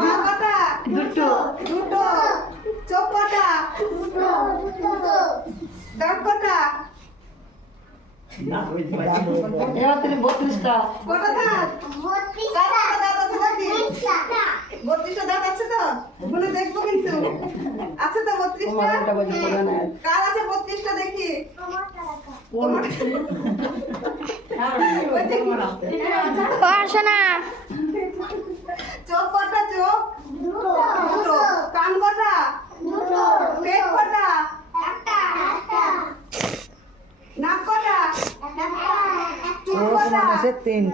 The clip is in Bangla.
পা কটা? দুটো। চোখ কটা? দাঁত কটা? এবার তুমি 32টা। কটা দাঁত? কার কটা দাঁত আছে দেখি? 32টা দাঁত আছে তো? বলে দেখবো কিন্তু। আছে তো 32টা? কার আছে 32টা দেখি? তোমার। পড়াশোনা চোখ কটা চোখ? দুটো। কান কটা? পেট কটা? নাক কটা? চুল কটা? 3